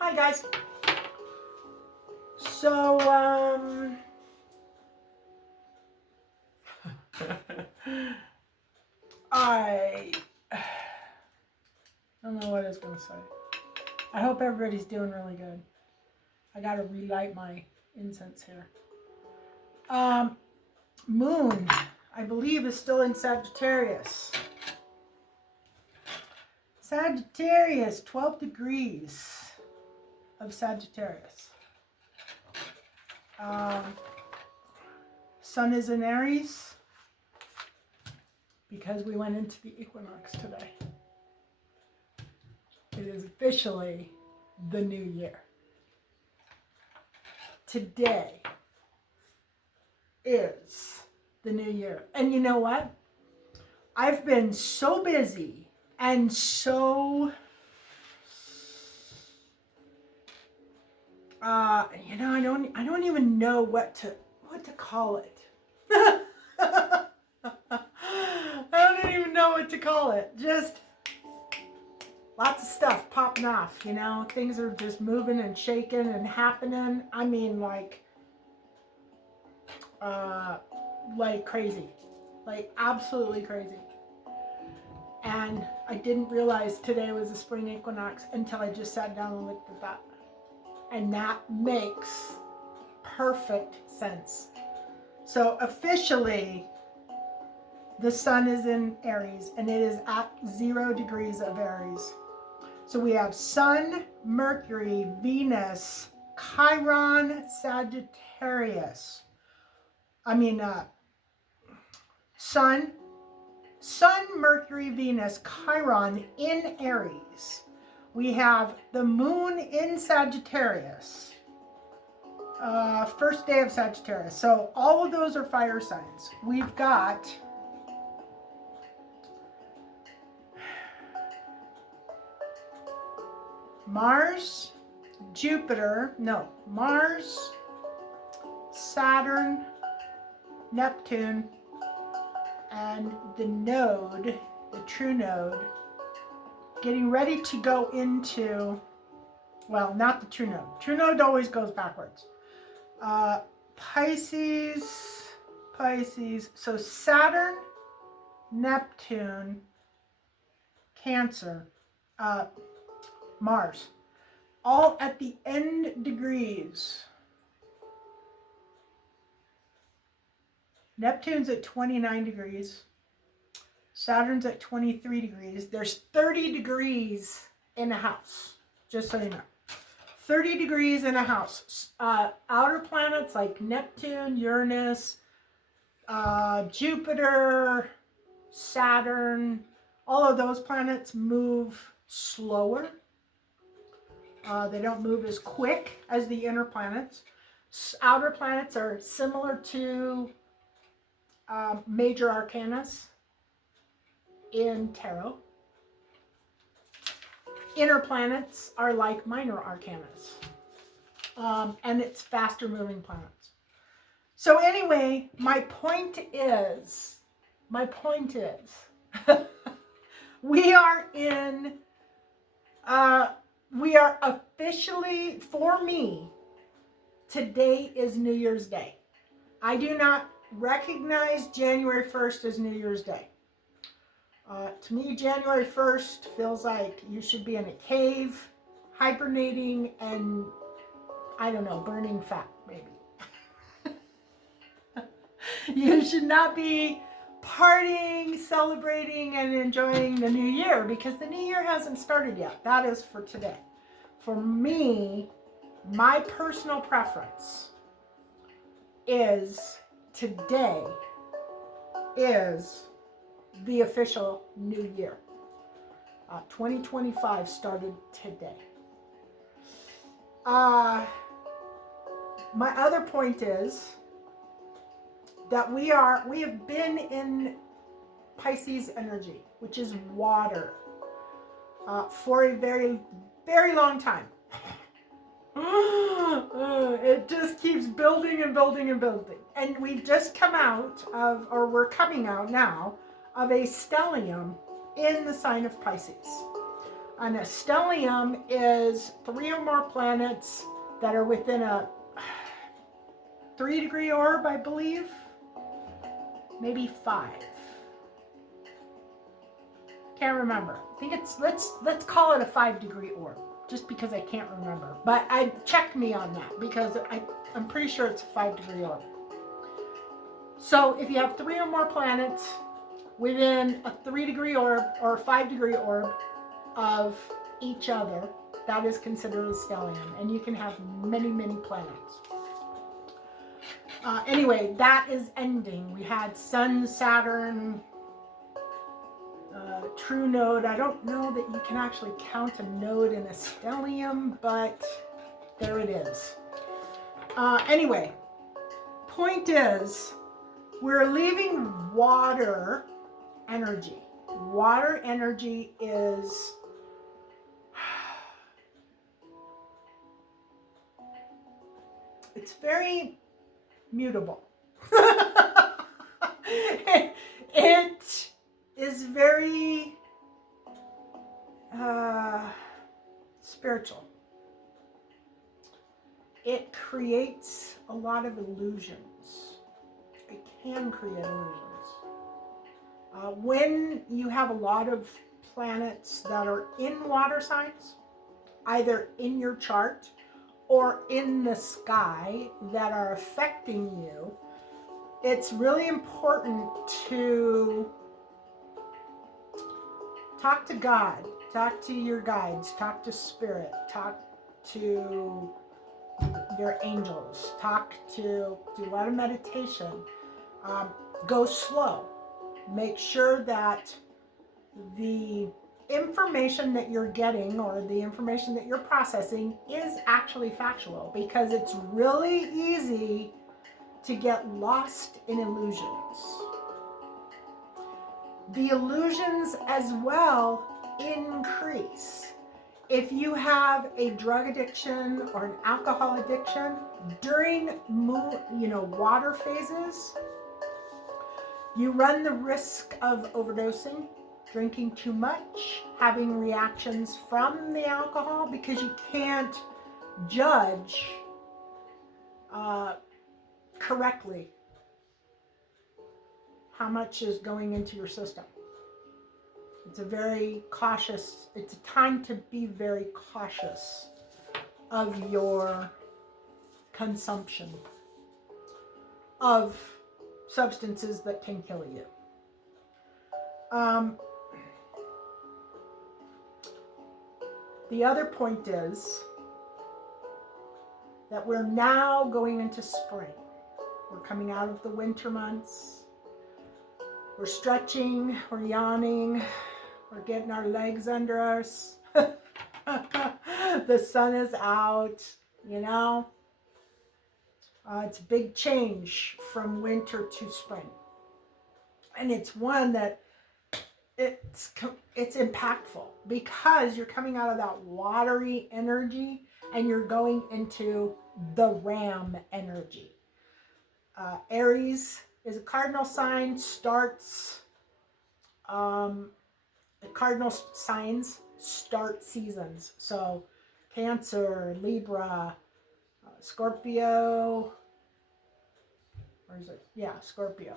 Hi guys. So I don't know what I was gonna say. I hope everybody's doing really good. I gotta relight my incense here. Moon, I believe, is still in Sagittarius. Sagittarius, 12 degrees of Sagittarius. Sun is in Aries because we went into the equinox today. It is officially the new year. Today is the new year. And you know what? I've been so busy and so I don't even know what to call it. I don't even know what to call it. Just lots of stuff popping off, things are just moving and shaking and happening. I mean, like crazy, like absolutely crazy. And I didn't realize today was a spring equinox until I just sat down and looked at that. And that makes perfect sense. So officially, the sun is in Aries and it is at 0 degrees of Aries. So we have Sun, Mercury, Venus, Chiron, Sagittarius. Sun, Mercury, Venus, Chiron in Aries. We have the moon in Sagittarius. First day of Sagittarius. So all of those are fire signs. We've got Mars, Saturn, Neptune, and the node, the true node, getting ready to go into, well, not the true node. True node always goes backwards. Pisces. So Saturn, Neptune, Cancer, Mars, all at the end degrees. Neptune's at 29 degrees. Saturn's at 23 degrees. There's 30 degrees in a house, just so you know. 30 degrees in a house. Outer planets like Neptune, Uranus, Jupiter, Saturn, all of those planets move slower. They don't move as quick as the inner planets. Outer planets are similar to major arcanas in tarot. Inner planets are like minor arcanas. And it's faster moving planets. So anyway, my point is, we are officially, for me, today is New Year's Day. I do not recognize January 1st as New Year's Day. To me, January 1st feels like you should be in a cave, hibernating, and, I don't know, burning fat, maybe. You should not be partying, celebrating, and enjoying the new year because the new year hasn't started yet. That is for today. For me, my personal preference is today is the official new year. 2025 started today. My other point is that we have been in Pisces energy, which is water, for a very, very long time. It just keeps building and building and building. And we've just come out of, or we're coming out now, of a stellium in the sign of Pisces. An stellium is 3 or more planets that are within a 3-degree orb, I believe. Maybe 5. Can't remember. I think it's, let's call it a 5-degree orb, just because I can't remember. But I checked me on that because I'm pretty sure it's a 5-degree orb. So if you have 3 or more planets within a 3-degree orb or a 5-degree orb of each other, that is considered a stellium, and you can have many, many planets. Anyway, that is ending. We had Sun, Saturn, true node. I don't know that you can actually count a node in a stellium, but there it is. Anyway, point is, we're leaving water energy. Water energy is it's very mutable. It is very spiritual. It creates a lot of illusions. It can create illusions. When you have a lot of planets that are in water signs, either in your chart or in the sky that are affecting you, it's really important to talk to God, talk to your guides, talk to spirit, talk to your angels, do a lot of meditation, go slow. Make sure that the information that you're getting or the information that you're processing is actually factual, because it's really easy to get lost in illusions. The illusions as well increase. If you have a drug addiction or an alcohol addiction during water phases, you run the risk of overdosing, drinking too much, having reactions from the alcohol, because you can't judge correctly how much is going into your system. It's a time to be very cautious of your consumption of substances that can kill you. The other point is that we're now going into spring. We're coming out of the winter months. We're stretching, we're yawning, we're getting our legs under us. The sun is out, it's a big change from winter to spring. And it's one that it's impactful, because you're coming out of that watery energy and you're going into the ram energy. Aries is a cardinal sign, cardinal signs start seasons. So Cancer, Libra, Scorpio, where is it? Yeah, Scorpio.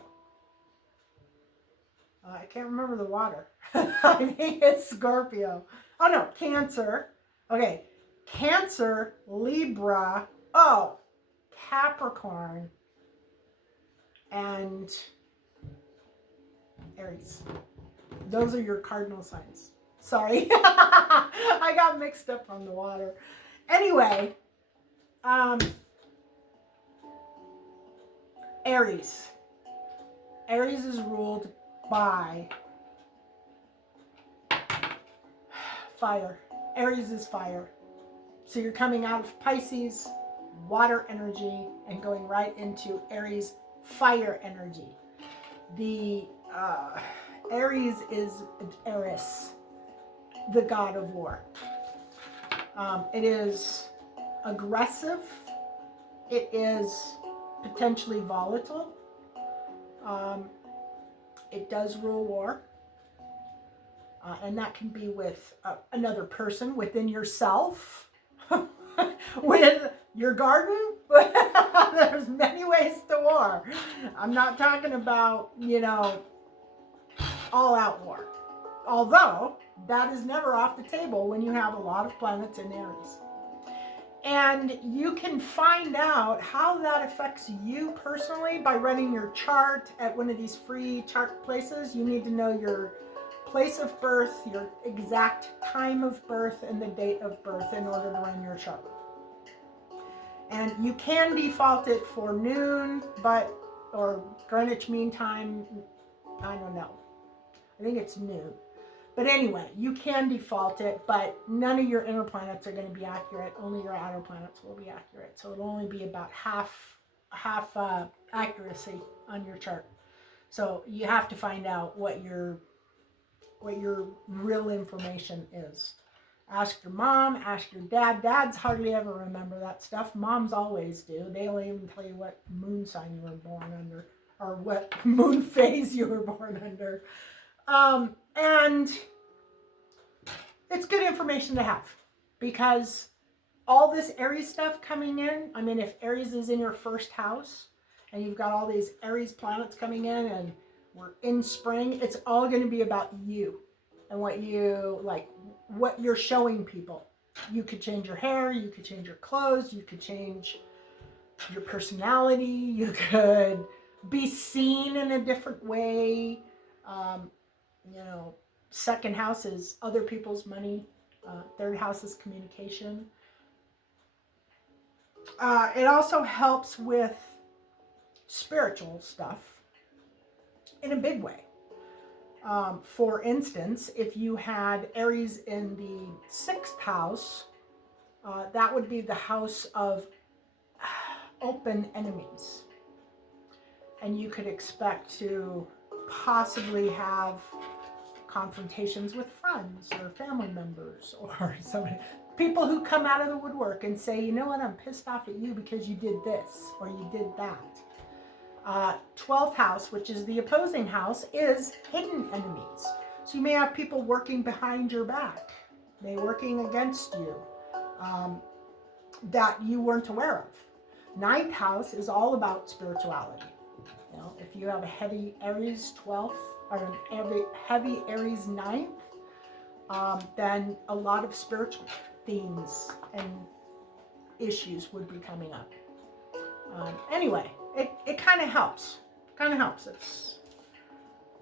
I can't remember the water. I think it's Scorpio. Oh no, Cancer. Okay, Cancer, Libra, Capricorn, and Aries. Those are your cardinal signs. Sorry. I got mixed up on the water. Anyway, Aries. Aries is ruled by fire. Aries is fire. So you're coming out of Pisces, water energy, and going right into Aries, fire energy. The Aries is Eris, the god of war. It is aggressive. It is potentially volatile. It does rule war. And that can be with another person, within yourself, with your garden. There's many ways to war. I'm not talking about, all out war. Although, that is never off the table when you have a lot of planets in Aries. And you can find out how that affects you personally by running your chart at one of these free chart places. You need to know your place of birth, your exact time of birth, and the date of birth in order to run your chart. And you can default it for noon, or Greenwich Mean Time, I don't know. I think it's noon. But anyway, you can default it, but none of your inner planets are going to be accurate. Only your outer planets will be accurate. So it'll only be about half accuracy on your chart. So you have to find out what your real information is. Ask your mom, ask your dad. Dads hardly ever remember that stuff. Moms always do. They'll even tell you what moon sign you were born under, or what moon phase you were born under. And it's good information to have, because all this Aries stuff coming in, I mean, if Aries is in your first house and you've got all these Aries planets coming in and we're in spring, it's all going to be about you and what you're showing people. You could change your hair, you could change your clothes, you could change your personality, you could be seen in a different way. Second house is other people's money. Third house is communication. It also helps with spiritual stuff in a big way. For instance, if you had Aries in the 6th house, that would be the house of open enemies. And you could expect to possibly have confrontations with friends or family members or somebody, people who come out of the woodwork and say, you know what, I'm pissed off at you because you did this or you did that. 12th house, which is the opposing house, is hidden enemies. So you may have people working behind your back, they working against you, that you weren't aware of. 9th house is all about spirituality. If you have a heavy Aries 12th, or an heavy Aries 9th, then a lot of spiritual themes and issues would be coming up. Anyway, it kind of helps.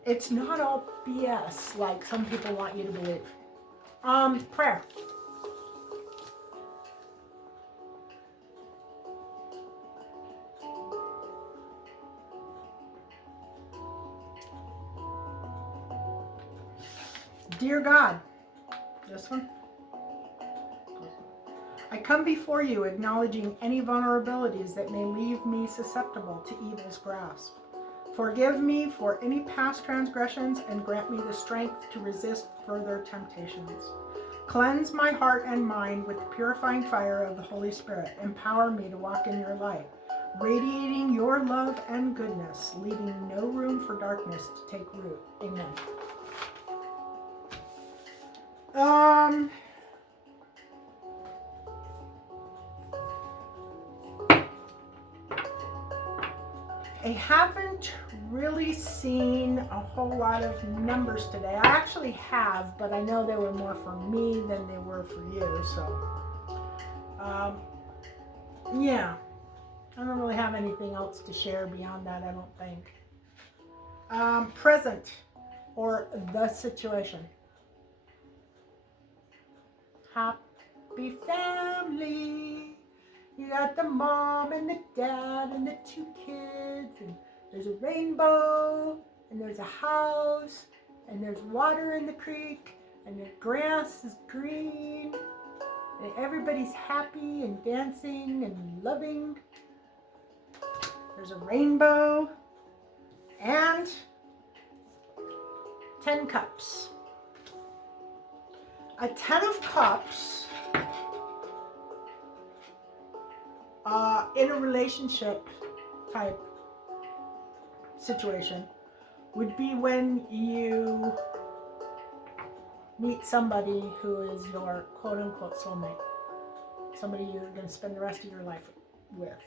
It's not all BS like some people want you to believe. Prayer. Dear God, this one. I come before you acknowledging any vulnerabilities that may leave me susceptible to evil's grasp. Forgive me for any past transgressions and grant me the strength to resist further temptations. Cleanse my heart and mind with the purifying fire of the Holy Spirit. Empower me to walk in your light, radiating your love and goodness, leaving no room for darkness to take root. Amen. I haven't really seen a whole lot of numbers today. I actually have, but I know they were more for me than they were for you, so yeah, I don't really have anything else to share beyond that, I don't think. Present, or the situation. Happy family. You got the mom and the dad and the 2 kids, and there's a rainbow, and there's a house, and there's water in the creek, and the grass is green, and everybody's happy and dancing and loving. There's a rainbow, and 10 cups. A 10 of cups in a relationship type situation would be when you meet somebody who is your quote-unquote soulmate. Somebody you're going to spend the rest of your life with.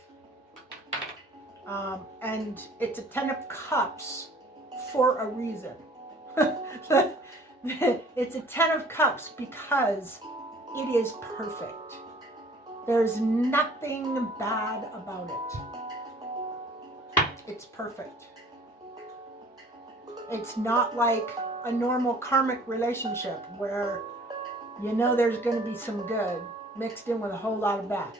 And it's a 10 of Cups for a reason. It's a 10 of Cups because it is perfect. There's nothing bad about it. It's perfect. It's not like a normal karmic relationship where you know there's going to be some good mixed in with a whole lot of bad.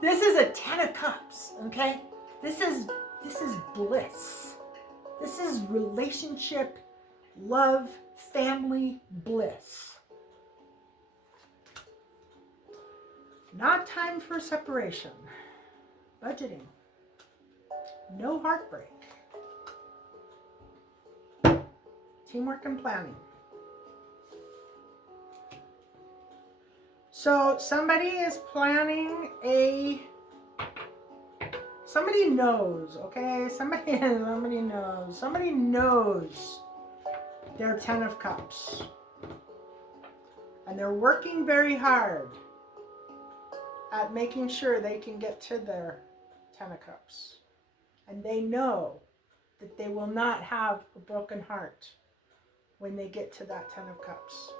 This is a 10 of Cups, okay? This is bliss. This is relationship, love, family bliss. Not time for separation. Budgeting. No heartbreak. Teamwork and planning. So somebody is planning somebody knows, okay? Somebody knows. Somebody knows their 10 of Cups. And they're working very hard at making sure they can get to their 10 of Cups. And they know that they will not have a broken heart when they get to that 10 of Cups.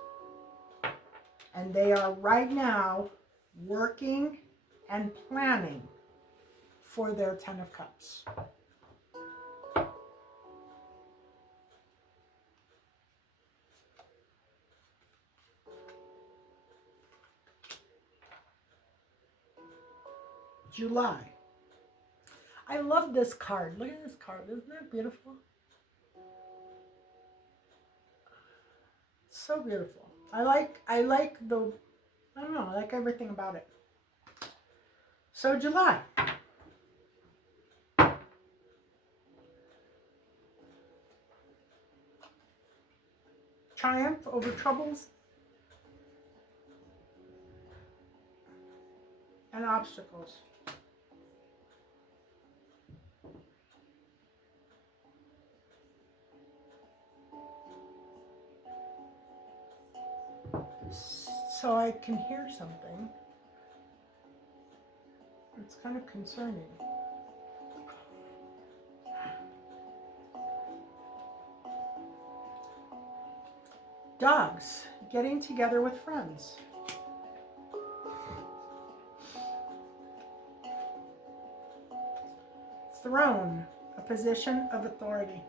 And they are right now working and planning for their 10 of Cups. July. I love this card. Look at this card. Isn't that beautiful? It's so beautiful. I like the, I don't know, I like everything about it. So July. Triumph over troubles and obstacles. So I can hear something. It's kind of concerning. Dogs getting together with friends. Throne, a position of authority.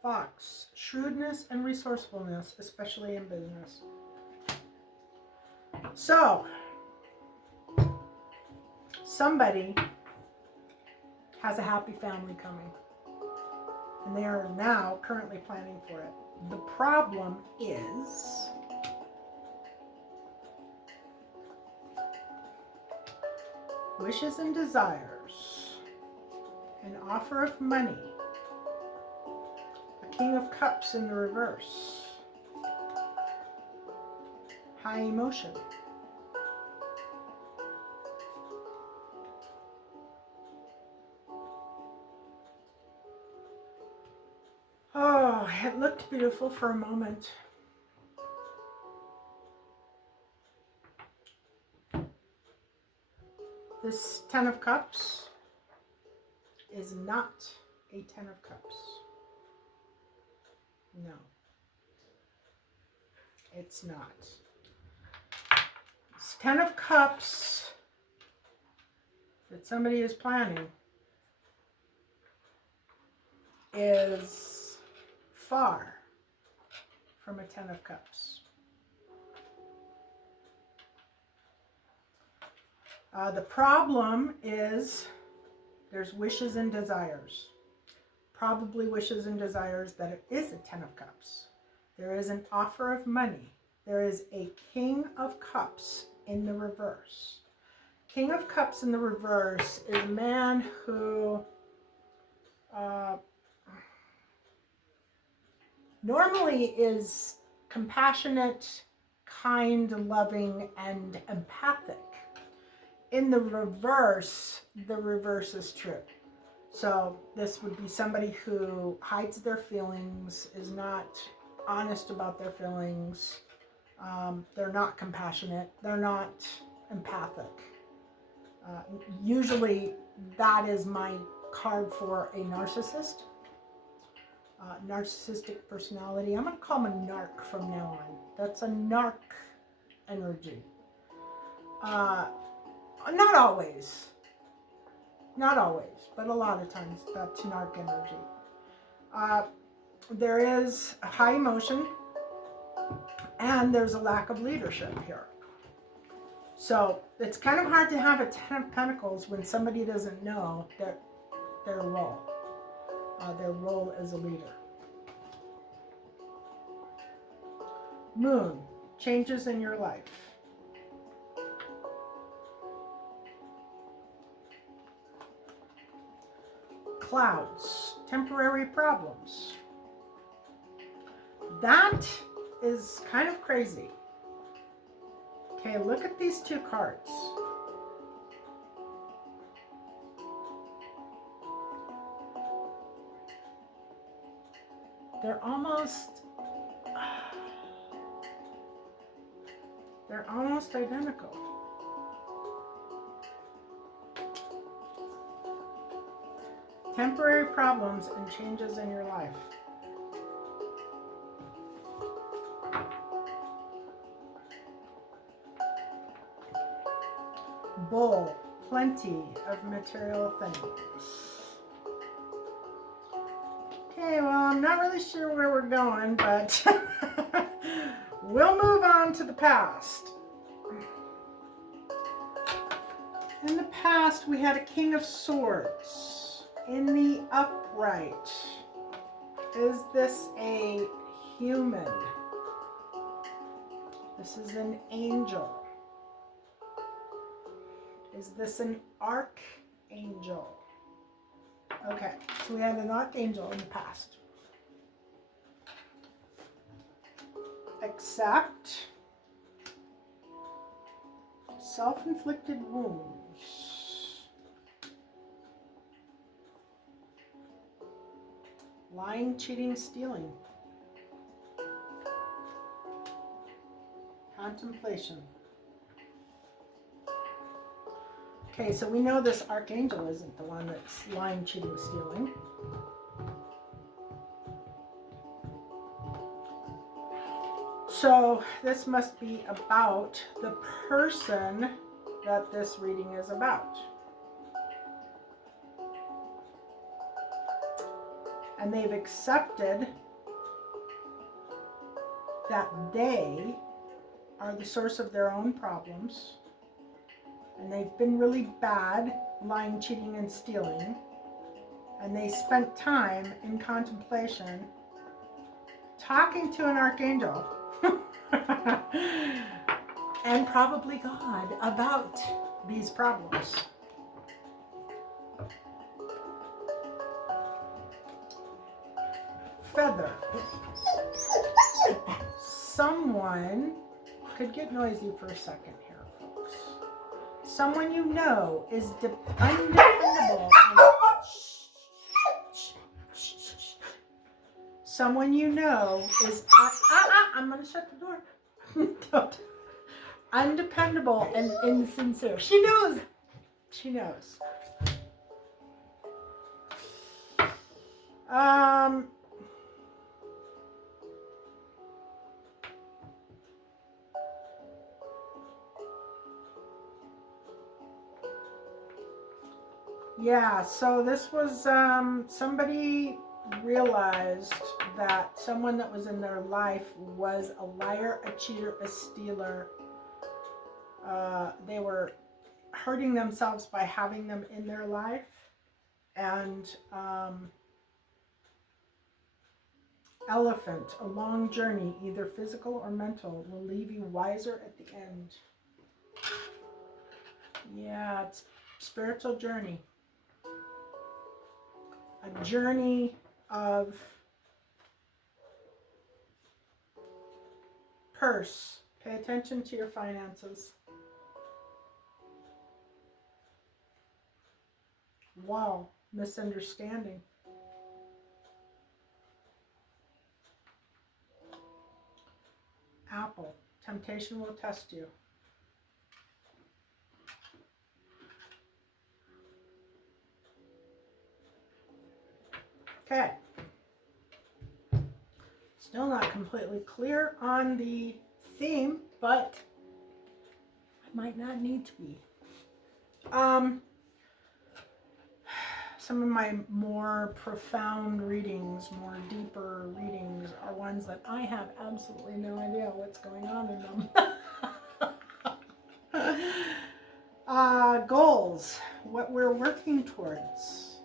Fox, shrewdness and resourcefulness, especially in business. So, somebody has a happy family coming, and they are now currently planning for it. The problem is wishes and desires, an offer of money, a King of Cups in the reverse, high emotion. Oh, it looked beautiful for a moment. This 10 of Cups is not a 10 of Cups. No, it's not. This 10 of Cups that somebody is planning is far from a 10 of Cups. The problem is there's wishes and desires. Probably wishes and desires that it is a 10 of Cups. There is an offer of money. There is a King of Cups in the reverse. King of Cups in the reverse is a man who normally is compassionate, kind, loving, and empathic. in the reverse is true. So this would be somebody who hides their feelings, is not honest about their feelings. They're not compassionate. They're not empathic. Usually that is my card for a narcissist. Narcissistic personality. I'm going to call him a narc from now on. That's a narc energy. Not always, but a lot of times that's narc energy. There is a high emotion, and there's a lack of leadership here. So it's kind of hard to have a 10 of Pentacles when somebody doesn't know their role as a leader. Moon, changes in your life. Clouds, temporary problems. That is kind of crazy. Okay, look at these two cards. They're almost identical. Temporary problems and changes in your life. Bull, plenty of material things. Okay, well, I'm not really sure where we're going, but we'll move on to the past. In the past, we had a King of Swords in the upright. Is this a human? This is an angel. Is this an archangel? Okay, so we had an archangel in the past. Accept self-inflicted wounds. Lying, cheating, stealing. Contemplation. Okay, so we know this archangel isn't the one that's lying, cheating, stealing. So this must be about the person that this reading is about. And they've accepted that they are the source of their own problems. And they've been really bad, lying, cheating, and stealing. And they spent time in contemplation talking to an archangel and probably God about these problems. Feather. Someone could get noisy for a second here, folks. Someone you know is undependable. Someone you know is I'm gonna shut the door. Don't. Undependable and insincere. She knows. She knows. Yeah, so this was somebody realized that someone that was in their life was a liar, a cheater, a stealer. They were hurting themselves by having them in their life, and Elephant, a long journey, either physical or mental, will leave you wiser at the end. Yeah, it's a spiritual journey. A journey of purse. Pay attention to your finances. Wow, misunderstanding. Apple, temptation will test you. Okay. Still not completely clear on the theme, but I might not need to be. Some of my more profound readings, more deeper readings are ones that I have absolutely no idea what's going on in them. Goals, what we're working towards.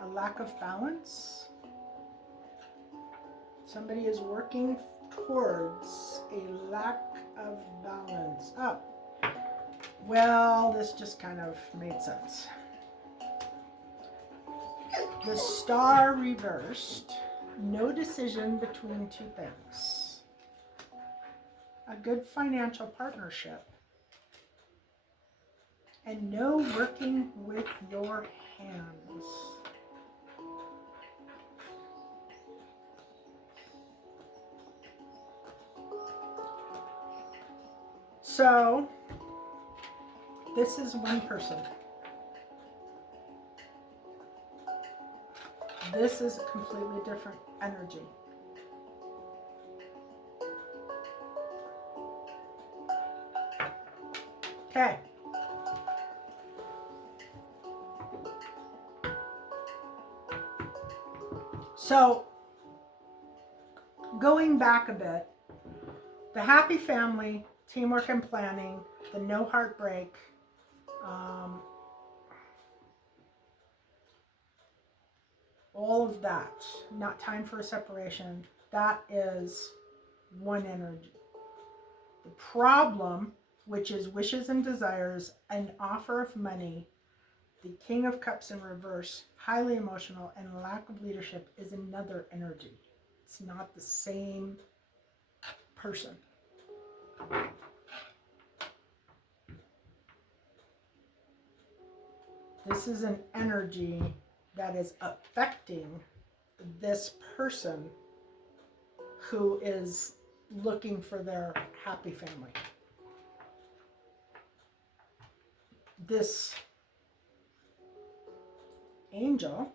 A lack of balance. Somebody is working towards a lack of balance. Oh, well, this just kind of made sense. The star reversed. No decision between two things. A good financial partnership. And no working with your hands. So, this is one person. This is a completely different energy. Okay. So, going back a bit, the happy family, teamwork and planning, the no heartbreak, all of that, not time for a separation, that is one energy. The problem, which is wishes and desires, an offer of money, the King of Cups in reverse, highly emotional, and lack of leadership is another energy. It's not the same person. This is an energy that is affecting this person who is looking for their happy family. This angel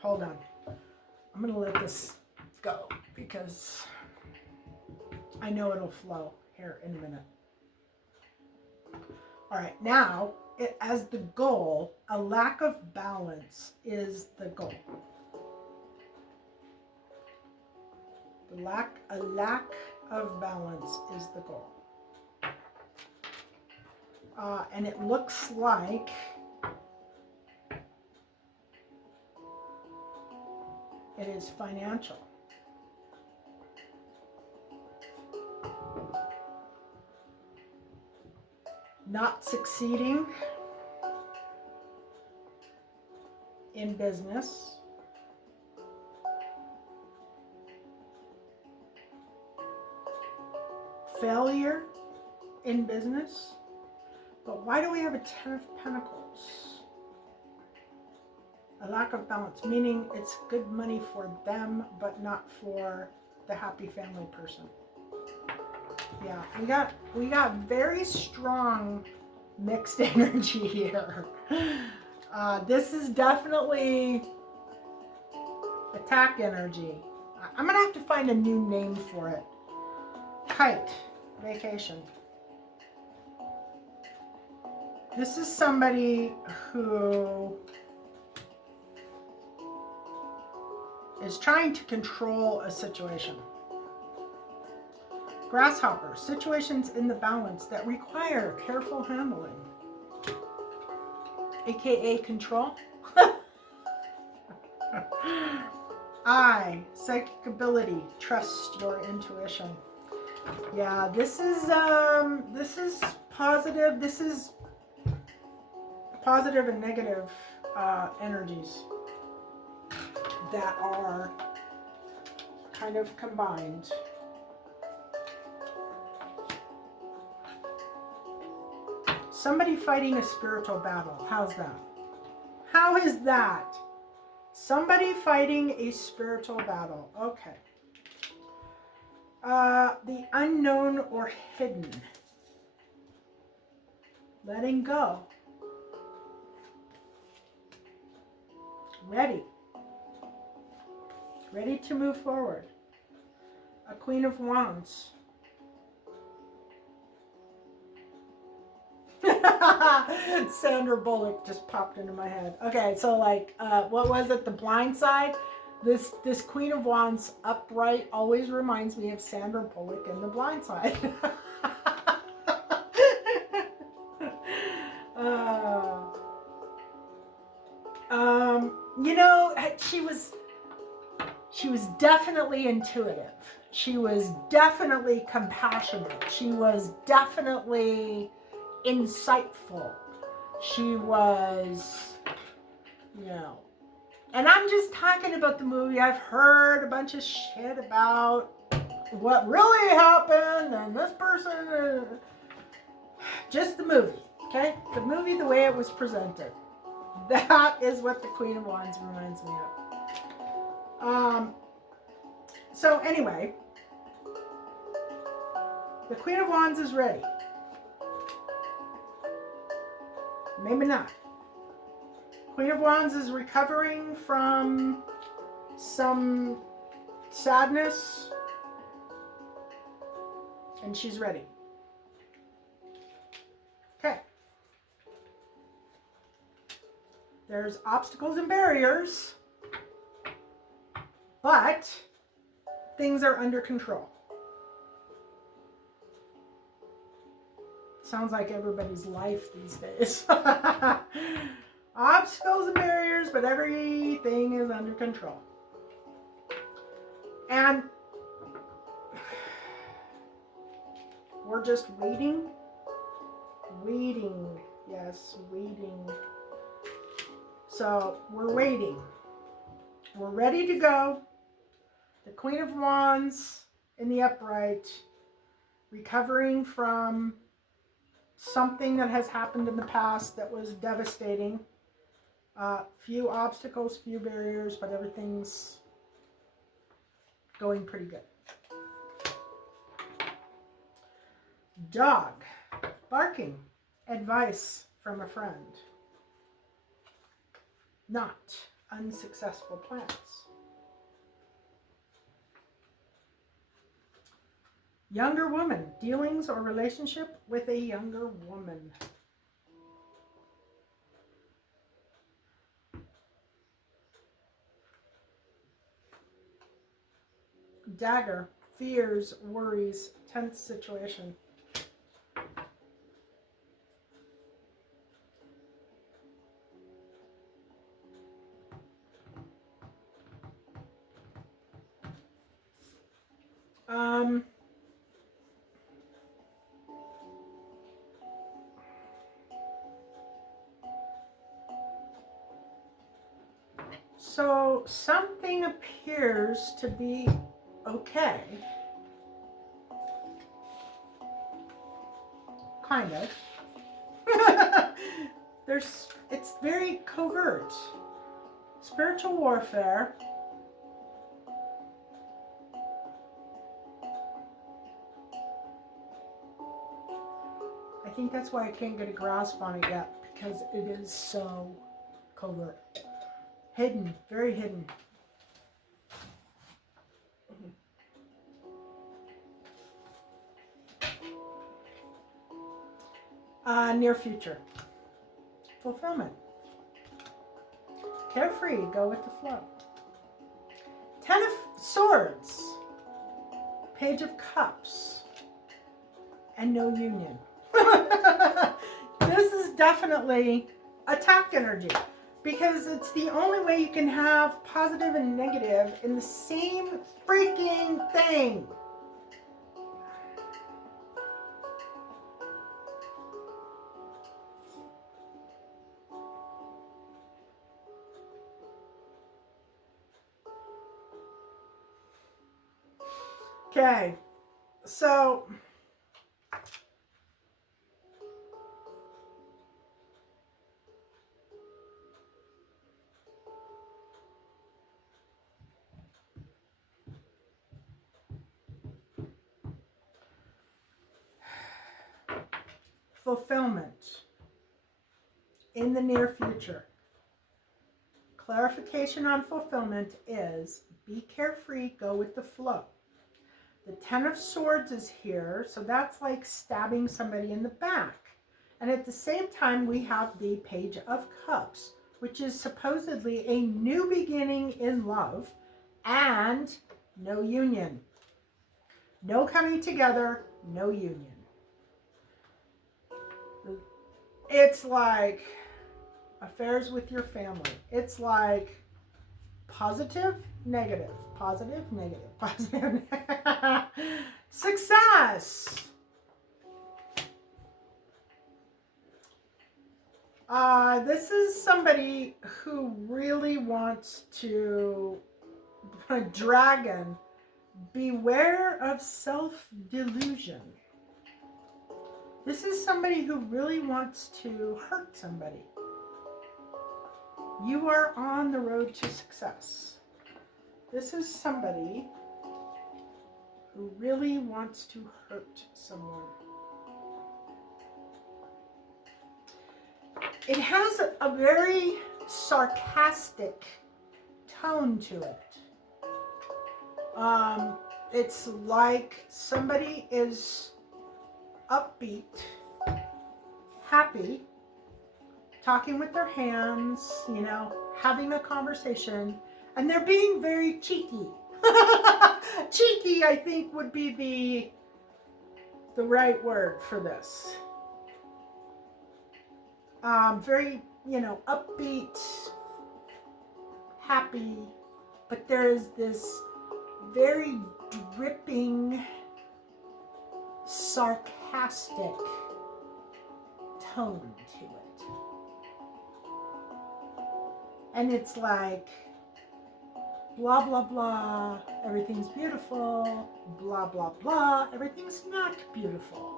hold on. I'm going to let this go because I know it'll flow here in a minute. All right, now, as the goal, a lack of balance is the goal. A lack of balance is the goal. And it looks like it is financial. Not succeeding in business. Failure in business. But why do we have a 10 of Pentacles? A lack of balance, meaning it's good money for them, but not for the happy family person. Yeah, we got very strong mixed energy here. This is definitely attack energy. I'm gonna have to find a new name for it. Kite, vacation. This is somebody who is trying to control a situation. Grasshopper, situations in the balance that require careful handling. AKA control. I, psychic ability, trust your intuition. Yeah, this is positive. This is positive and negative energies that are kind of combined. Somebody fighting a spiritual battle. How's that? How is that? Somebody fighting a spiritual battle. Okay. The unknown or hidden. Letting go. Ready. Ready to move forward. A Queen of Wands. Sandra Bullock just popped into my head. Okay, so like, what was it? The Blind Side? This Queen of Wands upright always reminds me of Sandra Bullock in The Blind Side. You know, she was definitely intuitive. She was definitely compassionate. She was definitely insightful. She was, you know, and I'm just talking about the movie. I've heard a bunch of shit about what really happened and this person, just the movie, okay? The movie, the way it was presented. That is what the Queen of Wands reminds me of. So anyway, the Queen of Wands is ready. Maybe not. Queen of Wands is recovering from some sadness, and she's ready. Okay. There's obstacles and barriers, but things are under control. Sounds like everybody's life these days. Obstacles and barriers, but everything is under control. And we're just waiting. Waiting. Yes, waiting. So we're waiting. We're ready to go. The Queen of Wands in the upright, recovering from something that has happened in the past that was devastating. Few obstacles, few barriers, but everything's going pretty good. Dog barking. Advice from a friend. Not unsuccessful plans. Younger woman. Dealings or relationship with a younger woman. Dagger. Fears, worries, tense situation. So something appears to be okay. Kind of. It's very covert. Spiritual warfare. I think that's why I can't get a grasp on it yet, because it is so covert. Hidden, very hidden. Near future. Fulfillment. Carefree, go with the flow. 10 of Swords. Page of Cups. And no union. This is definitely attack energy, because it's the only way you can have positive and negative in the same freaking thing. Okay, so fulfillment in the near future. Clarification on fulfillment is be carefree, go with the flow. The Ten of Swords is here, so that's like stabbing somebody in the back. And at the same time, we have the Page of Cups, which is supposedly a new beginning in love and no union. No coming together, no union. It's like affairs with your family. It's like positive, negative, positive, negative, positive. Success. This is somebody who really wants to, dragon, beware of self-delusion. This is somebody who really wants to hurt somebody. You are on the road to success. This is somebody who really wants to hurt someone. It has a very sarcastic tone to it. It's like somebody is upbeat, happy, talking with their hands, having a conversation, and they're being very cheeky. Cheeky, I think, would be the right word for this. Very, upbeat, happy, but there is this very dripping, sarcastic tone to it. And it's like, blah, blah, blah, everything's beautiful, blah, blah, blah, everything's not beautiful.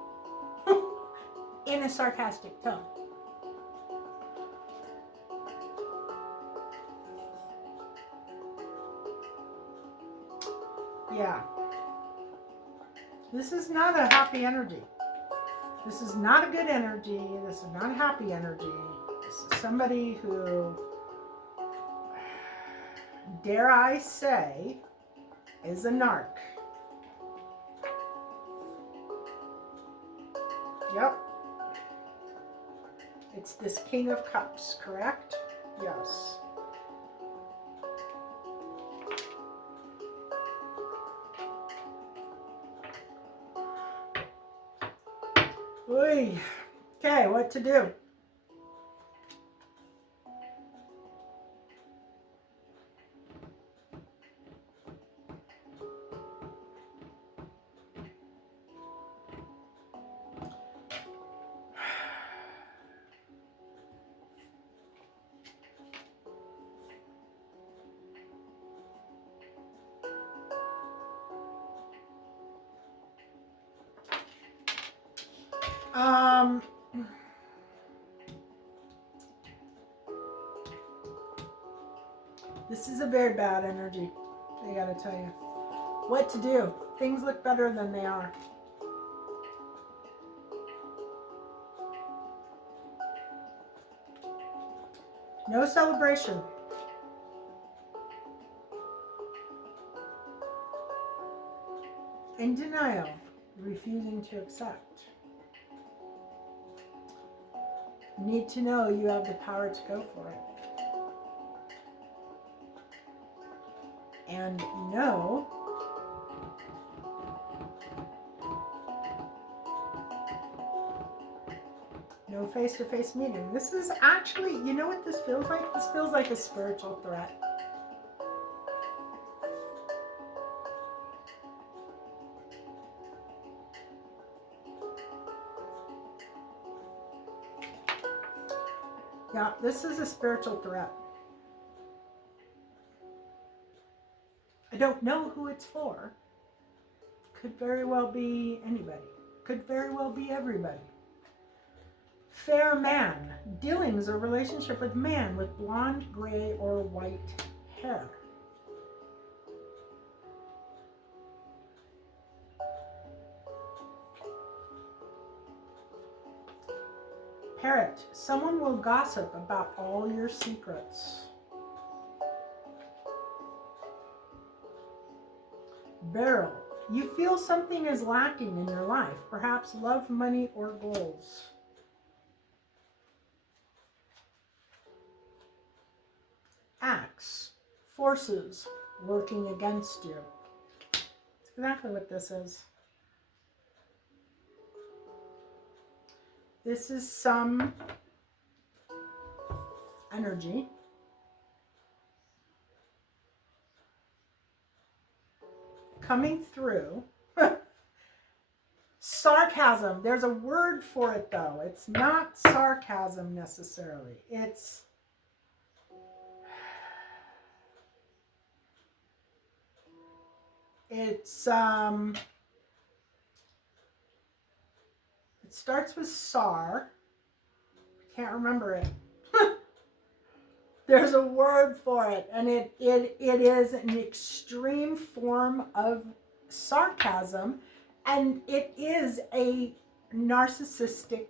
In a sarcastic tone. Yeah. This is not a happy energy. This is not a good energy. This is not a happy energy. This is somebody who, dare I say, is a narc. Yep. It's this King of Cups, correct? Yes. Oy. Okay, what to do? This is a very bad energy, I gotta tell you. What to do? Things look better than they are. No celebration. In denial, refusing to accept. Need to know you have the power to go for it. And no, no face-to-face meeting. This is actually, you know what this feels like? This feels like a spiritual threat. Yeah, this is a spiritual threat. I don't know who it's for. Could very well be anybody. Could very well be everybody. Fair man. Dealings or relationship with man with blonde, gray, or white hair. Parrot. Someone will gossip about all your secrets. Barrel. You feel something is lacking in your life, perhaps love, money, or goals. Axe. Forces working against you. That's exactly what this is. This is some energy coming through. Sarcasm. There's a word for it though. It's not sarcasm necessarily. It's it starts with sar. I can't remember it. There's a word for it, and it is an extreme form of sarcasm, and it is a narcissistic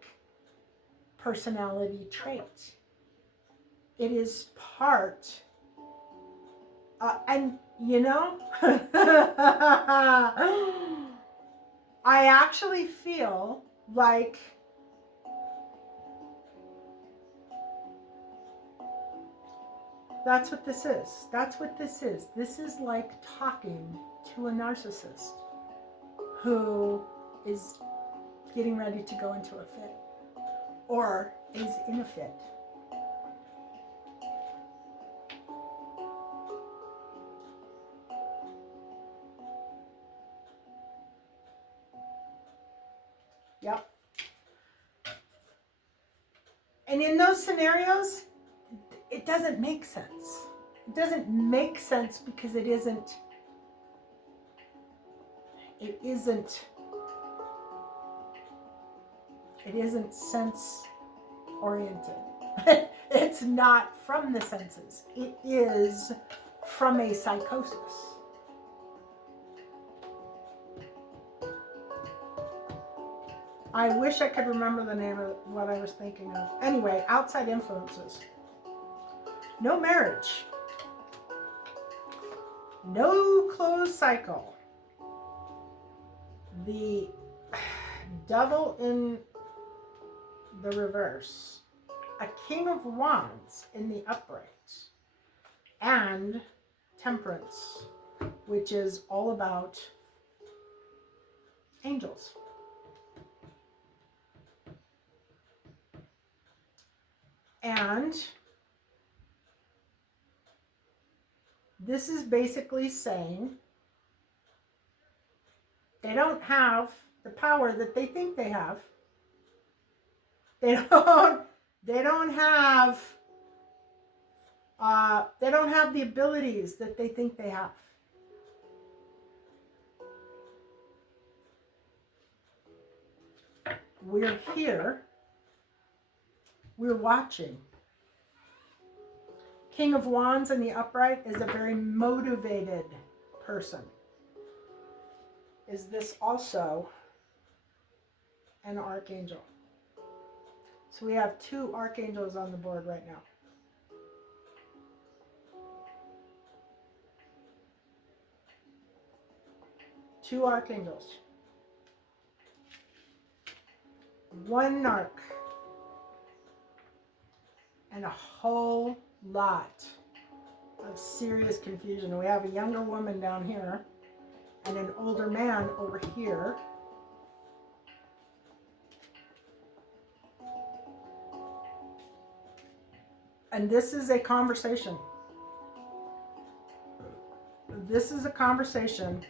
personality trait. It is part, and you know, I actually feel like that's what this is. That's what this is. This is like talking to a narcissist who is getting ready to go into a fit or is in a fit. Yep. And in those scenarios, it doesn't make sense. It doesn't make sense because it isn't sense oriented. It's not from the senses. It is from a psychosis. I wish I could remember the name of what I was thinking of. Anyway, outside influences. No marriage. No closed cycle. The devil in the reverse. A king of wands in the upright. And temperance, which is all about angels. And this is basically saying they don't have the power that they think they have. They don't have the abilities that they think they have. We're here. We're watching. King of Wands in the upright is a very motivated person. Is this also an archangel? So we have 2 archangels on the board right now. Two archangels. 1 narc. And a whole lot of serious confusion. We have a younger woman down here and an older man over here. And this is a conversation. This is a conversation.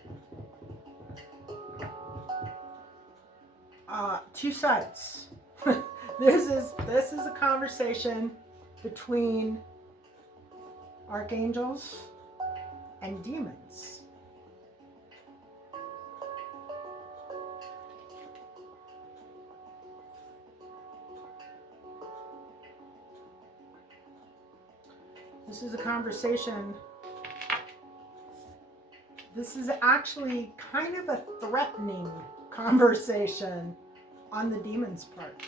2 sides. This is a conversation between archangels and demons. This is a conversation. This is actually kind of a threatening conversation on the demon's part.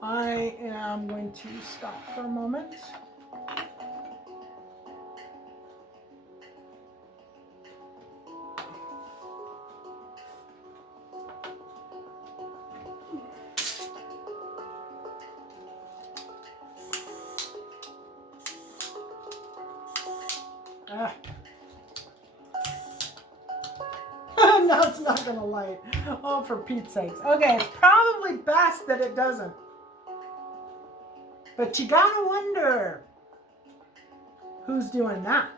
I am going to stop for a moment. No, it's not going to light. Oh, for Pete's sakes. Okay, it's probably best that it doesn't. But you gotta wonder who's doing that.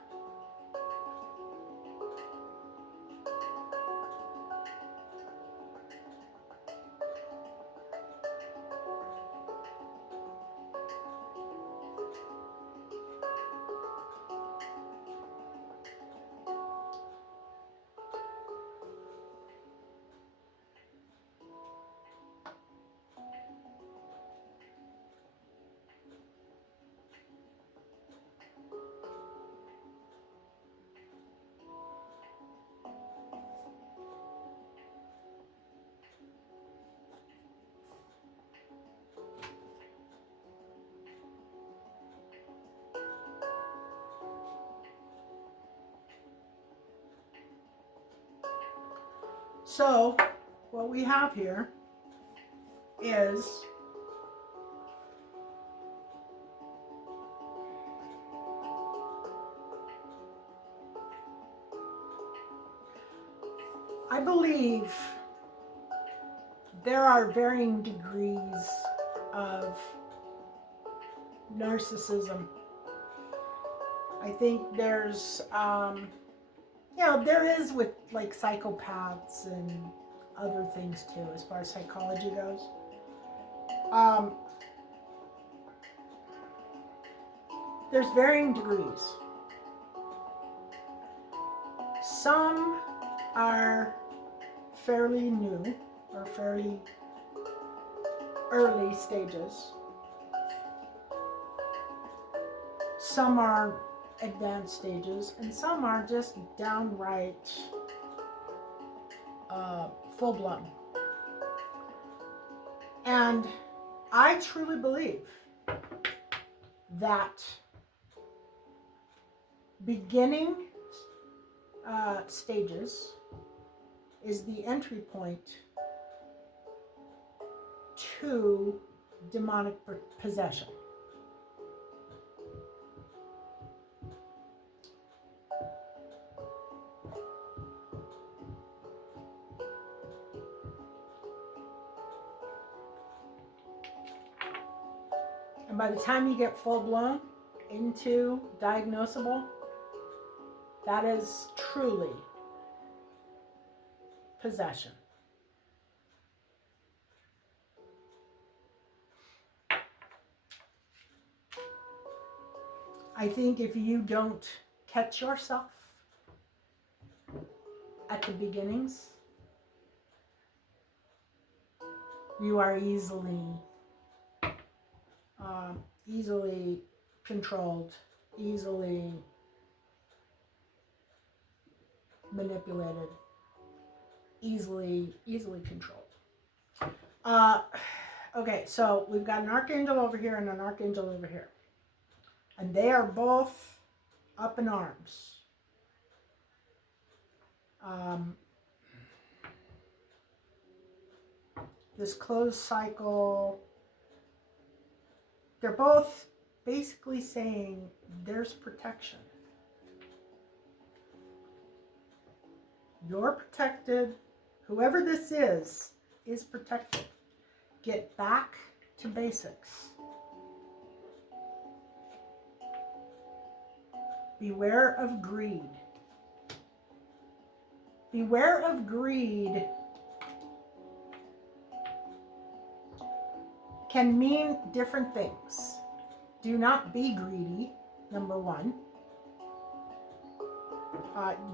So, what we have here is I believe there are varying degrees of narcissism. I think there's there is with like psychopaths and other things too, as far as psychology goes. There's varying degrees. Some are fairly new or fairly early stages. Some are advanced stages, and some are just downright full-blown. And I truly believe that beginning stages is the entry point to demonic possession. And by the time you get full-blown into diagnosable, that is truly possession. I think if you don't catch yourself at the beginnings, you are easily controlled, easily manipulated, easily controlled. Okay, so we've got an archangel over here and an archangel over here. And they are both up in arms. This closed cycle, they're both basically saying there's protection. You're protected. Whoever this is protected. Get back to basics. Beware of greed. Beware of greed can mean different things. Do not be greedy, number one.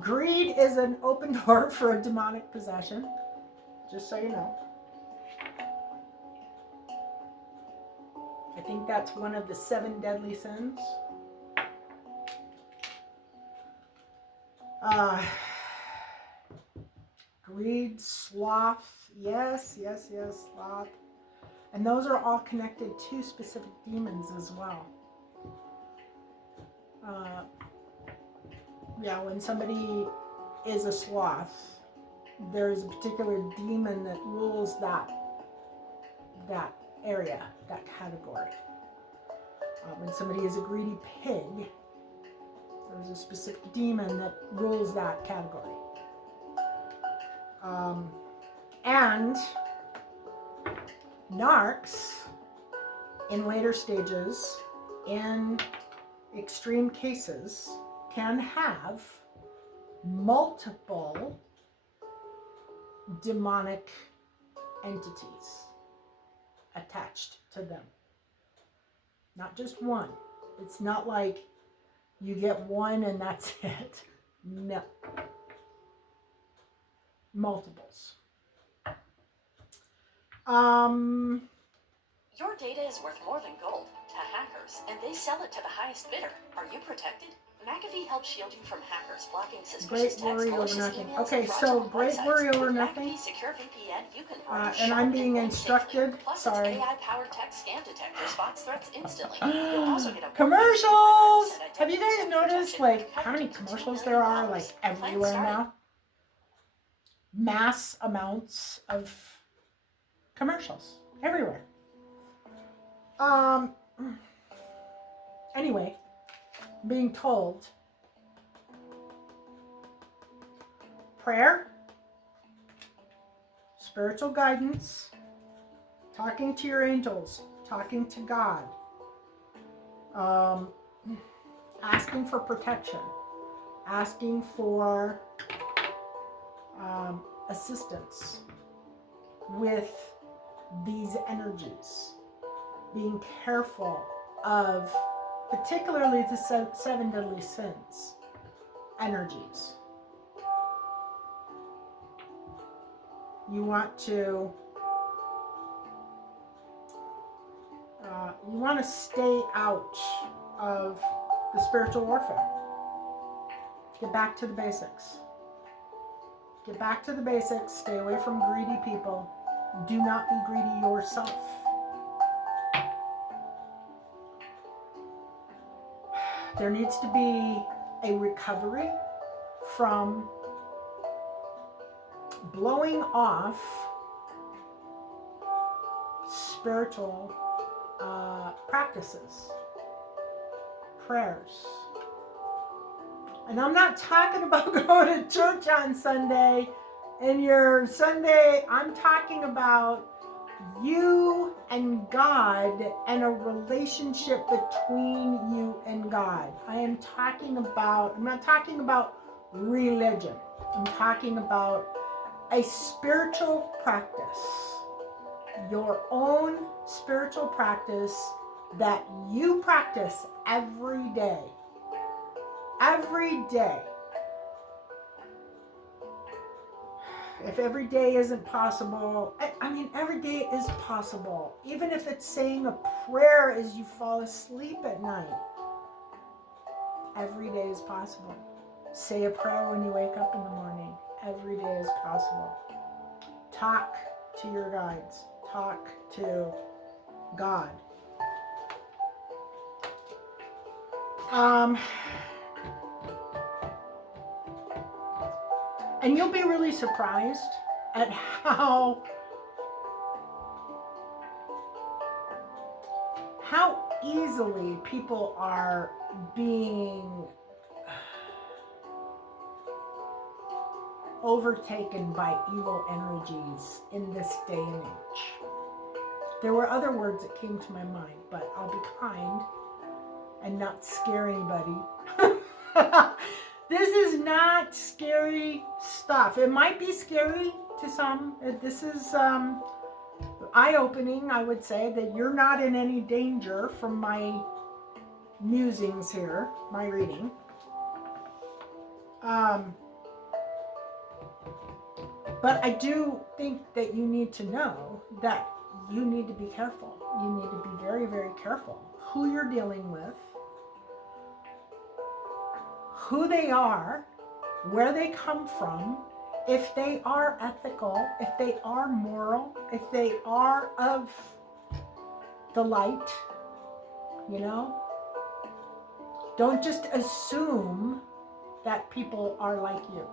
Greed is an open door for a demonic possession, just so you know. I think that's one of the 7 deadly sins. Greed, sloth, yes, sloth. And those are all connected to specific demons as well. Yeah, when somebody is a sloth, there's a particular demon that rules that area, that category. When somebody is a greedy pig, there's a specific demon that rules that category. And narcs, in later stages, in extreme cases, can have multiple demonic entities attached to them. Not just one. It's not like you get one and that's it. No. Multiples. Your data is worth more than gold to hackers, and they sell it to the highest bidder. Are you protected? McAfee helps shield you from hackers blocking suspicious text, malicious emails, okay, so great worry over nothing. McAfee Secure VPN, you can and I'm being instructed. Plus, sorry. its AI-powered text scam detector spots threats instantly. You'll also get a commercials. Have you guys noticed like how many commercials there are like everywhere now? Mass amounts of commercials everywhere. Anyway, being told prayer, spiritual guidance, talking to your angels, talking to God, asking for protection, asking for assistance with these energies, being careful of particularly the 7 deadly sins energies. You want to stay out of the spiritual warfare. Get back to the basics. Get back to the basics. Stay away from greedy people. Do not be greedy yourself. There needs to be a recovery from blowing off spiritual practices, prayers. And I'm not talking about going to church on Sunday and your Sunday, I'm talking about you and God and a relationship between you and God. I'm not talking about religion. I'm talking about a spiritual practice. Your own spiritual practice that you practice every day. Every day. If every day isn't possible, I mean, every day is possible. Even if it's saying a prayer as you fall asleep at night, every day is possible. Say a prayer when you wake up in the morning. Every day is possible. Talk to your guides. Talk to God. And you'll be really surprised at how easily people are being overtaken by evil energies in this day and age. There were other words that came to my mind, but I'll be kind and not scare anybody. This is not scary stuff. It might be scary to some. This is eye-opening, I would say, that you're not in any danger from my musings here, my reading. But I do think that you need to know that you need to be careful. You need to be very, very careful who you're dealing with, who they are, where they come from, if they are ethical, if they are moral, if they are of the light, you know? Don't just assume that people are like you.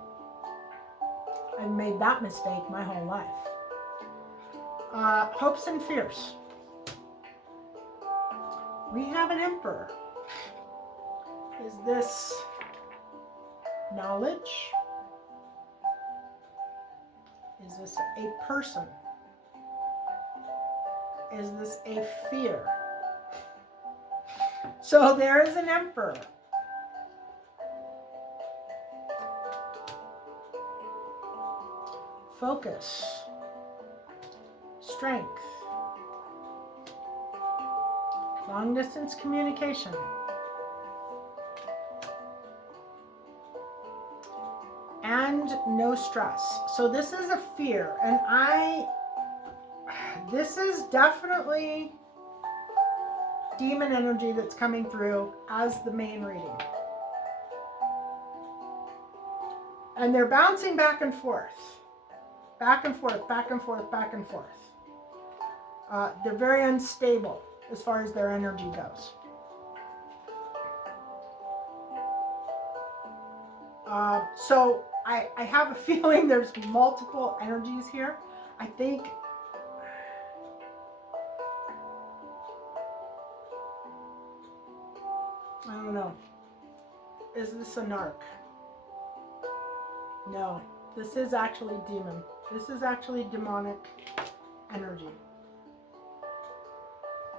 I've made that mistake my whole life. Hopes and fears. We have an emperor. Is this knowledge? Is this a person? Is this a fear? So there is an emperor. Focus, strength, long distance communication, and no stress. So this is a fear, and this is definitely demon energy that's coming through as the main reading. And they're bouncing back and forth. Back and forth, back and forth, back and forth. They're very unstable as far as their energy goes. So I have a feeling there's multiple energies here. I think I don't know. Is this a narc? No, this is actually demon. This is actually demonic energy.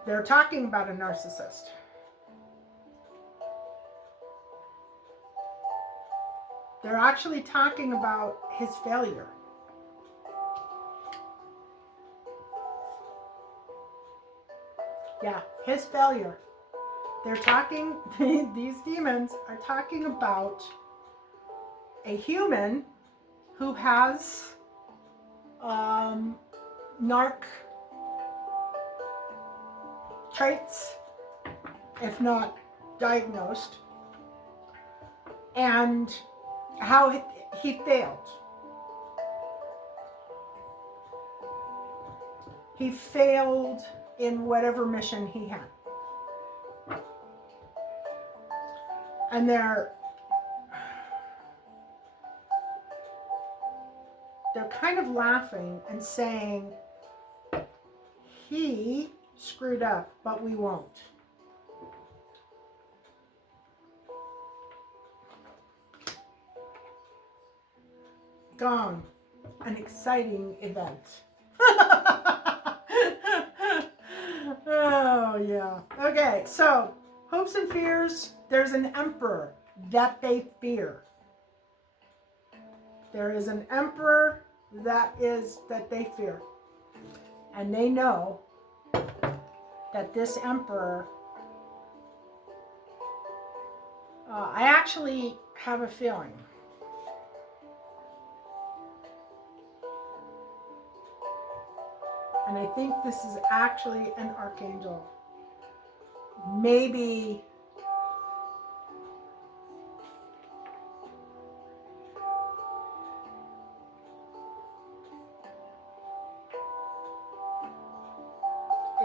They're talking about a narcissist. They're actually talking about his failure. Yeah, his failure. They're talking, these demons are talking about a human who has narc traits, if not diagnosed, and how he failed. He failed in whatever mission he had. And they're kind of laughing and saying, he screwed up, but we won't. Gone. An exciting event. Oh, yeah. Okay, so hopes and fears. There's an emperor that they fear. There is an emperor that they fear. And they know that this emperor, I actually have a feeling. And I think this is actually an archangel. Maybe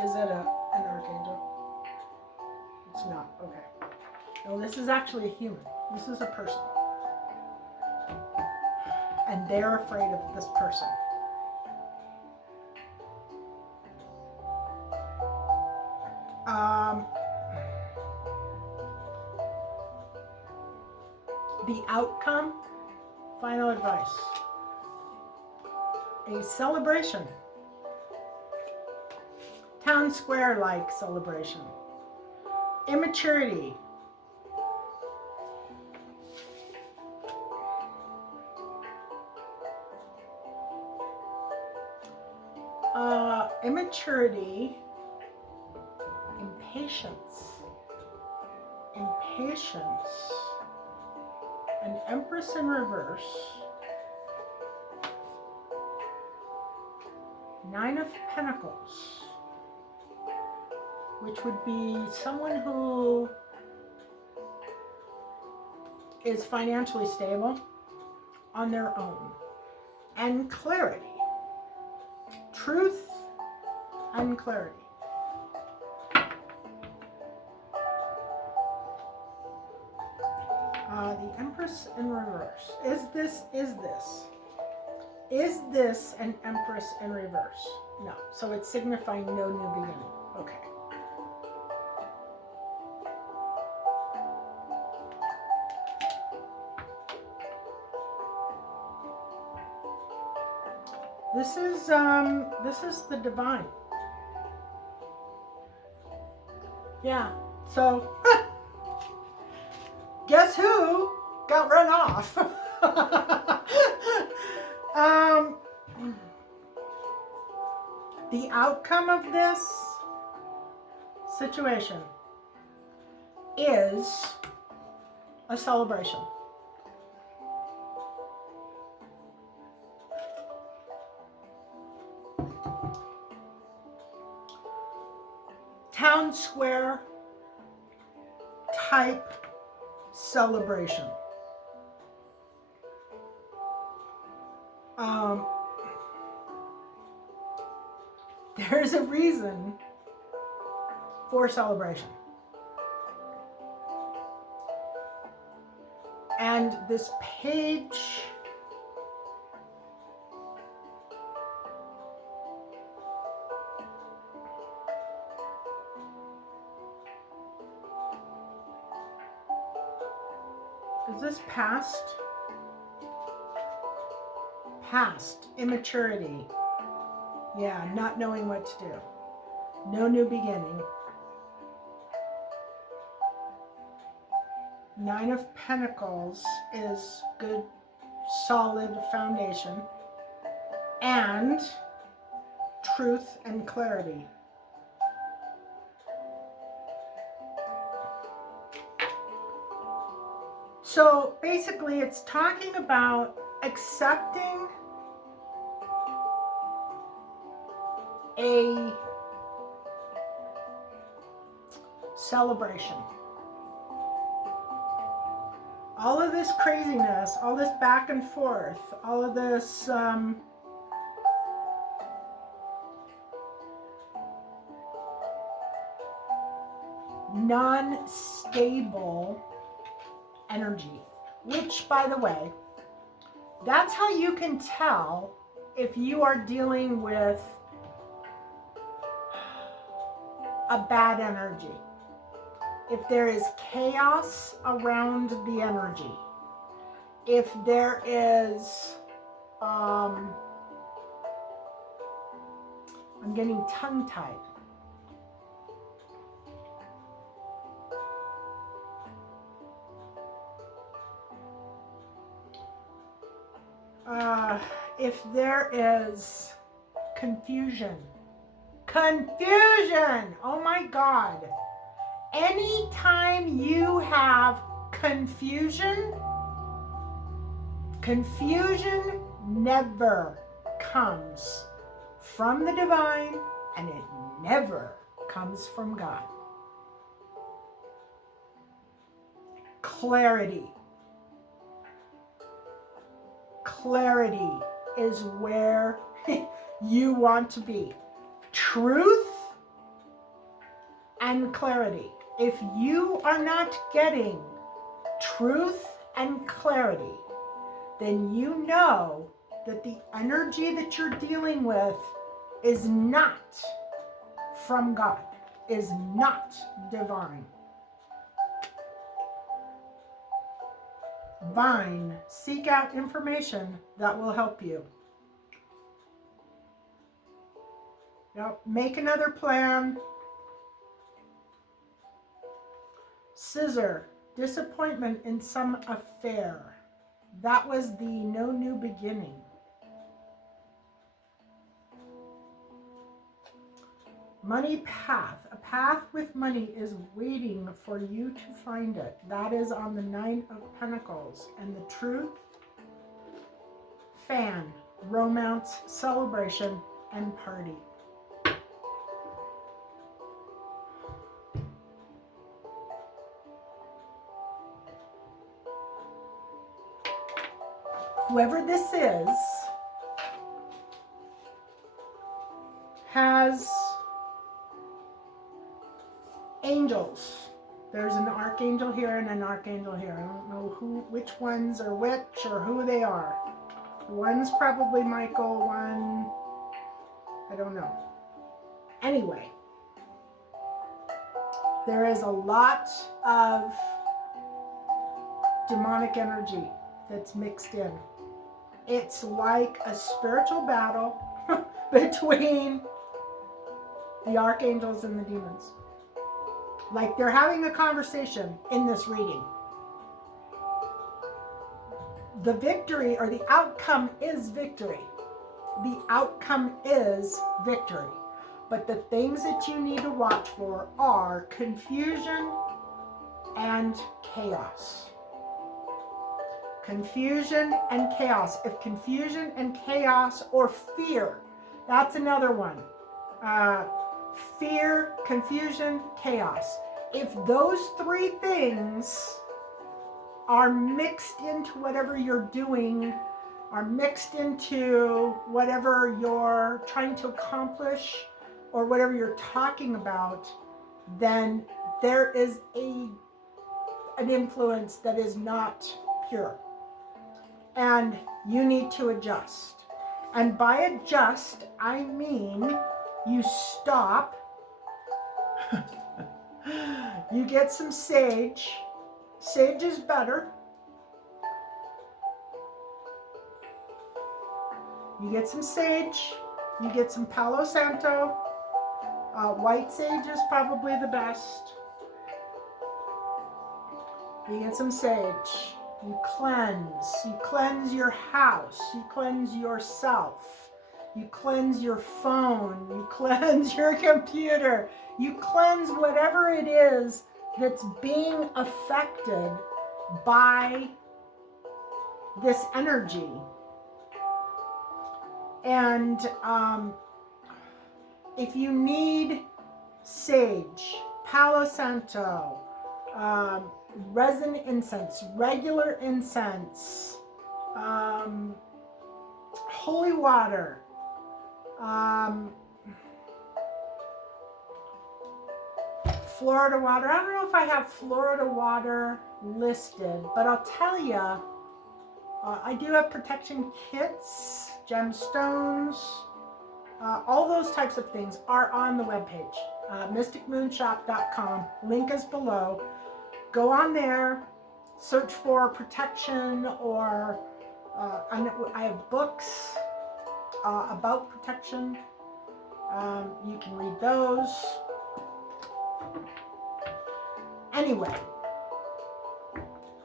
is it an archangel? It's not. Okay. No, this is actually a human. This is a person. And they're afraid of this person. The outcome, final advice. A celebration. Town square-like celebration. Immaturity. Immaturity. Impatience. an Empress in reverse, 9 of Pentacles, which would be someone who is financially stable on their own, and clarity, truth and clarity. The Empress in reverse. Is this an Empress in reverse? No. So it's signifying no new beginning. Okay. This is the divine. Yeah. So guess who got run off? The outcome of this situation is a celebration. Town square type celebration. There's a reason for celebration. And this page is this past? Past immaturity. Yeah, not knowing what to do. No new beginning. 9 of Pentacles is good, solid foundation. And truth and clarity. So basically it's talking about accepting a celebration. All of this craziness, all this back and forth, all of this non-stable energy, which, by the way, that's how you can tell if you are dealing with a bad energy. If there is chaos around the energy, if there is, I'm getting tongue-tied. If there is confusion, oh my God. Anytime you have confusion never comes from the divine, and it never comes from God. Clarity is where you want to be. Truth and clarity. If you are not getting truth and clarity, then you know that the energy that you're dealing with is not from God, is not divine. Vine, seek out information that will help you. Yep. Make another plan. Scissor, disappointment in some affair. That was the no new beginning. Money path. A path with money is waiting for you to find it. That is on the Nine of Pentacles. And the truth, fan, romance, celebration, and party. Whoever this is has angels. There's an archangel here and an archangel here. I don't know which ones are which or who they are. One's probably Michael, one, I don't know. Anyway, there is a lot of demonic energy that's mixed in. It's like a spiritual battle between the archangels and the demons. Like they're having a conversation in this reading. The victory or the outcome is victory. The outcome is victory. But the things that you need to watch for are confusion and chaos. Confusion and chaos. If confusion and chaos or fear, that's another one. Fear, confusion, chaos. If those three things are mixed into whatever you're doing, are mixed into whatever you're trying to accomplish or whatever you're talking about, then there is an influence that is not pure. And you need to adjust. And by adjust, I mean you stop, you get some sage. Sage is better. You get some sage, you get some Palo Santo. White sage is probably the best. You get some sage. You cleanse your house, you cleanse yourself, you cleanse your phone, you cleanse your computer, you cleanse whatever it is that's being affected by this energy. And if you need sage, Palo Santo, resin incense, regular incense, holy water, Florida water. I don't know if I have Florida water listed, but I'll tell you, I do have protection kits, gemstones, all those types of things are on the webpage, MysticMoonShop.com. Link is below. Go on there, search for protection, or I have books about protection. You can read those. Anyway,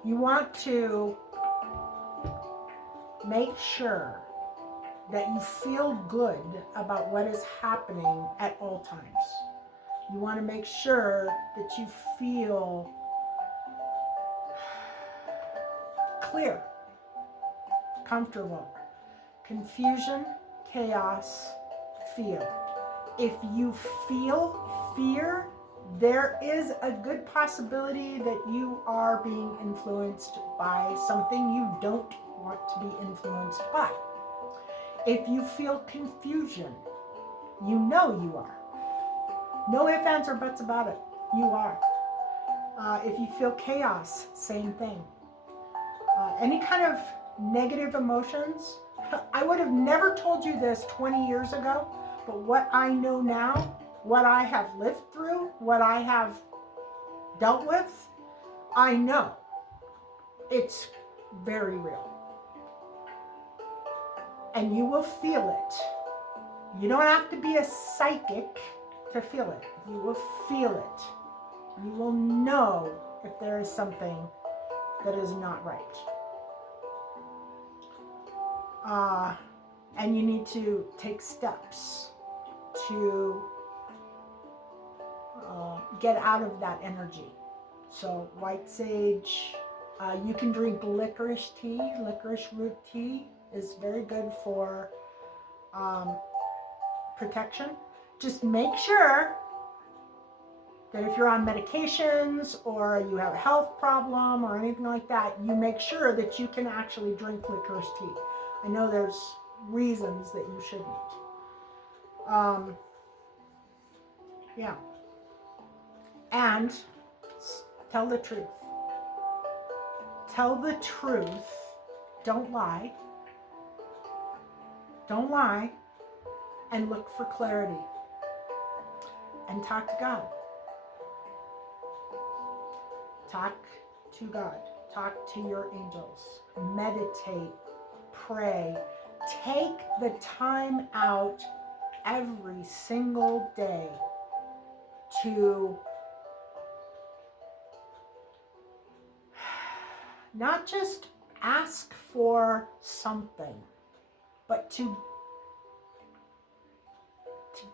you want to make sure that you feel good about what is happening at all times. You want to make sure that you feel clear, comfortable. Confusion, chaos, fear. If you feel fear, there is a good possibility that you are being influenced by something you don't want to be influenced by. If you feel confusion, you know you are. No ifs, ands, or buts about it. You are. If you feel chaos, same thing. Any kind of negative emotions, I would have never told you this 20 years ago, but what I know now, what I have lived through, what I have dealt with, I know it's very real. And you will feel it. You don't have to be a psychic to feel it. You will feel it. You will know if there is something that is not right. And you need to take steps to get out of that energy. So white sage, you can drink licorice tea. Licorice root tea is very good for protection. Just make sure that if you're on medications or you have a health problem or anything like that, you make sure that you can actually drink licorice tea. I know there's reasons that you shouldn't. Yeah. And tell the truth. Tell the truth. Don't lie. Don't lie. And look for clarity. And talk to God. Talk to God. Talk to your angels. Meditate. Pray. Take the time out every single day to not just ask for something, but to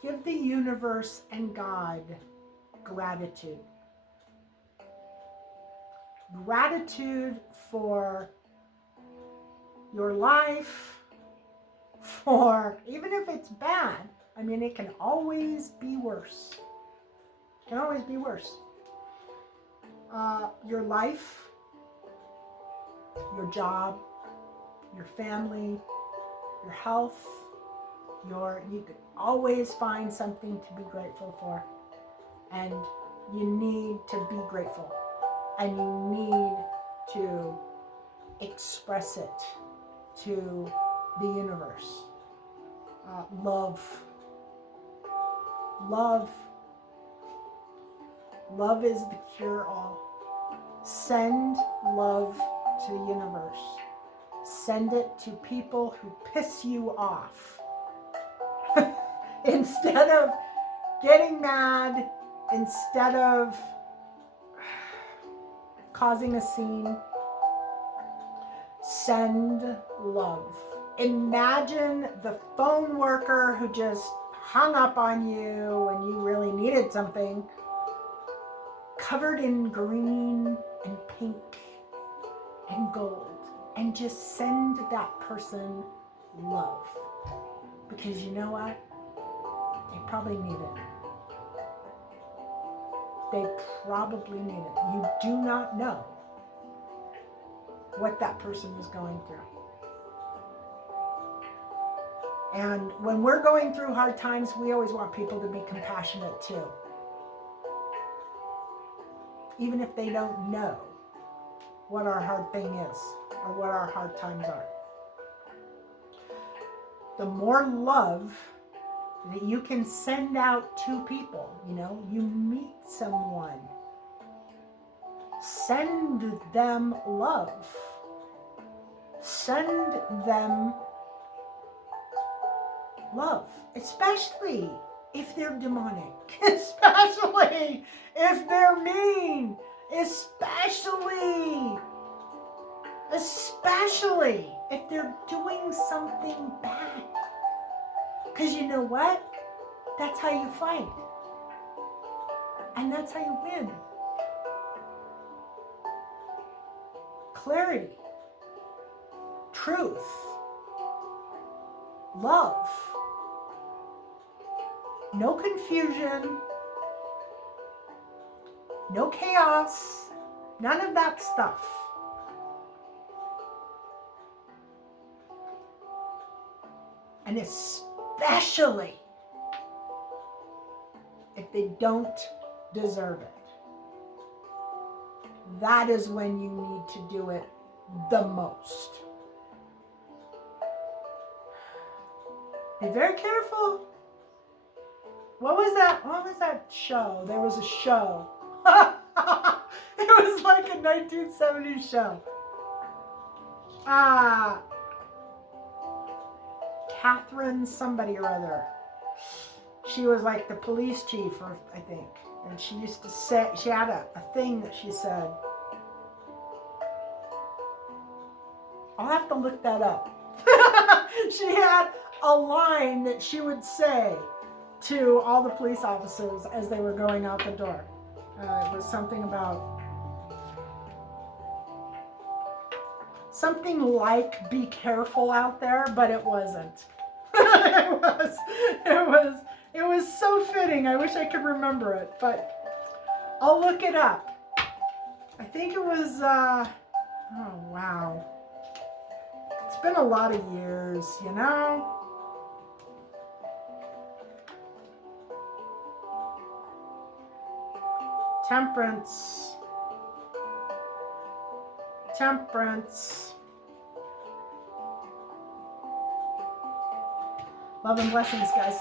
give the universe and God gratitude. Gratitude for your life, for, even if it's bad, I mean, it can always be worse. It can always be worse. Your life, your job, your family, your health, you can always find something to be grateful for. And you need to be grateful. And you need to express it to the universe. Love. Love. Love is the cure-all. Send love to the universe. Send it to people who piss you off. Instead of getting mad, instead of causing a scene, send love. Imagine the phone worker who just hung up on you when you really needed something, covered in green and pink and gold, and just send that person love. Because you know what? They probably need it. They probably need it. You do not know what that person is going through. And when we're going through hard times, we always want people to be compassionate too. Even if they don't know what our hard thing is or what our hard times are. The more love that you can send out to people, you meet someone, send them love. Send them love, especially if they're demonic, especially if they're mean, especially if they're doing something bad. Because you know what? That's how you fight. And that's how you win. Clarity. Truth. Love. No confusion. No chaos. None of that stuff. And especially if they don't deserve it. That is when you need to do it the most. Be very careful. What was that show? There was a show. It was like a 1970s show. Catherine somebody or other. She was like the police chief, I think. And she used to say, she had a thing that she said. I'll have to look that up. She had a line that she would say to all the police officers as they were going out the door. It was something about something like "be careful out there," but it wasn't. It was so fitting. I wish I could remember it, but I'll look it up. I think it was. Oh wow, it's been a lot of years, you know. Temperance. Temperance. Love and blessings, guys.